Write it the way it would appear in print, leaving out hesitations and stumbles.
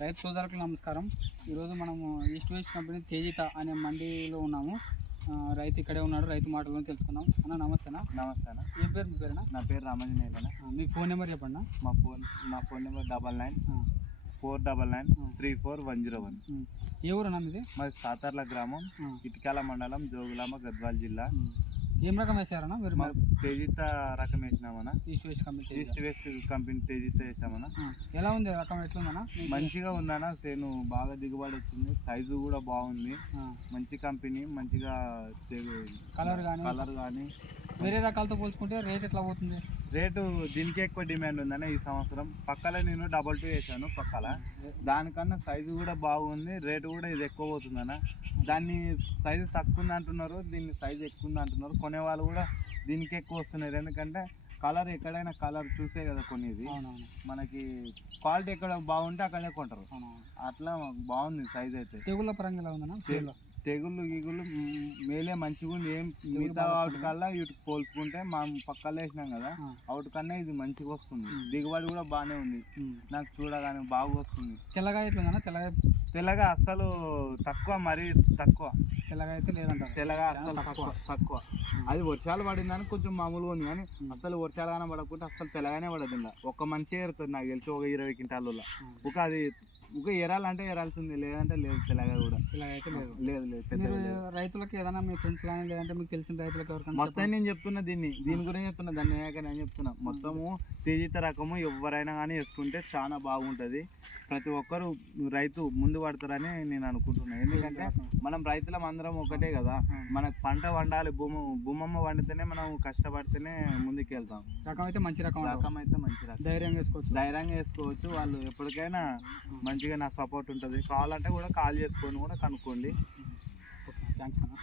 రైతు సోదరులకు నమస్కారం. ఈరోజు మనము ఈస్ట్ వెస్ట్ కంపెనీ తేజిత అనే మండీలో ఉన్నాము. రైతు ఇక్కడే ఉన్నాడు, రైతు మాటలను తెలుసుకుందాం. అన్న నమస్తేనా? నమస్తే అన్న. ఏం పేరు మీ పేరునా? నా పేరు రామాంజనేయులనా. మీ ఫోన్ నెంబర్ చెప్పండి. నా ఫోన్ నెంబర్ 994994993401. ఏ ఊరన్నా మీది? మరి సాతార్ల గ్రామం, ఇటికాల మండలం, జోగులామ, గద్వాల్ జిల్లా. ఏం రకం వేసారన్నా మీరు? తేజిత రకం వేసినామన్నా. ఈస్ట్ వెస్ట్ కంపెనీ తేజిత వేసామన్నా. ఎలా ఉంది రకం, ఎట్లుందన్నా? మంచిగా ఉందన్నా. సేను బాగా దిగుబడి వచ్చింది, సైజు కూడా బాగుంది. మంచి కంపెనీ, మంచిగా కలర్ కానీ వేరే రకాలతో పోల్చుకుంటే రేట్ ఎట్లా పోతుంది? రేటు దీనికి ఎక్కువ డిమాండ్ ఉందన్న ఈ సంవత్సరం. పక్కల నేను 2 వేసాను పక్కల, దానికన్నా సైజు కూడా బాగుంది, రేటు కూడా ఇది ఎక్కువ పోతుందన్న. దాన్ని సైజు తక్కువ ఉంది అంటున్నారు, దీన్ని సైజు ఎక్కువ ఉంది అంటున్నారు. కొనేవాళ్ళు కూడా దీనికి ఎక్కువ వస్తున్నారు. ఎందుకంటే కలర్ ఎక్కడైనా కలర్ చూసే కదా కొనేది. మనకి క్వాలిటీ ఎక్కడ బాగుంటే అక్కడే కొంటారు. అట్లా బాగుంది సైజ్ అయితే. తెగుళ్ళ పరంగా ఎలా ఉందన్నా? తెగుళ్ళు గీగుళ్ళు మేలే మంచిగా ఉంది. ఏం మిగతా అవుట్ కల్లా వీటికి పోల్చుకుంటే మనం పక్కలో వేసినాం కదా, అవుట్ కన్నా ఇది మంచిగా వస్తుంది. దిగుబడి కూడా బాగానే ఉంది, నాకు చూడగానే బాగా వస్తుంది. తెల్లగా అవుతుందన్నా? తెల్లగా అస్సలు తక్కువ, మరీ తక్కువ. తెల్లగా అయితే లేదంటారు? తెల్లగా అస్సలు తక్కువ. అది వర్షాలు పడిందని కొంచెం మామూలుగా ఉంది, కానీ అస్సలు వర్షాలు కానీ పడకుంటే అస్సలు తెల్లగానే పడదు. ఇంకా ఒక్క మనిషి ఏరుతుంది నాకు తెలిసి, ఒక 20 క్వింటాల్లో. అది ఎరాలంటే ఎరాల్సింది, లేదంటే లేదు. తెల్లగా కూడా అయితే లేదు. రైతులకు ఏదైనా మీ ఫ్రెండ్స్ కానీ లేదంటే మీకు తెలిసిన రైతులకు ఎవరికైనా మొత్తం నేను చెప్తున్నా, దీని గురించి చెప్తున్నా, దాన్ని నేను చెప్తున్నా. మొత్తము తేజిత రకము ఎవరైనా కానీ వేసుకుంటే చాలా బాగుంటుంది. ప్రతి ఒక్కరు రైతు ముందు పడతారని నేను అనుకుంటున్నాను. ఎందుకంటే మనం రైతులం అందరం ఒకటే కదా. మనకు పంట వండాలి, భూమమ్మ వండితేనే మనం కష్టపడితేనే ముందుకు వెళ్తాం. రకం అయితే మంచి రకం అయితే మంచి రకం, ధైర్యంగా వేసుకోవచ్చు. వాళ్ళు ఎప్పటికైనా మంచిగా నా సపోర్ట్ ఉంటుంది. కావాలంటే కూడా కాల్ చేసుకొని కూడా కనుక్కోండి. థ్యాంక్స్ అన్న.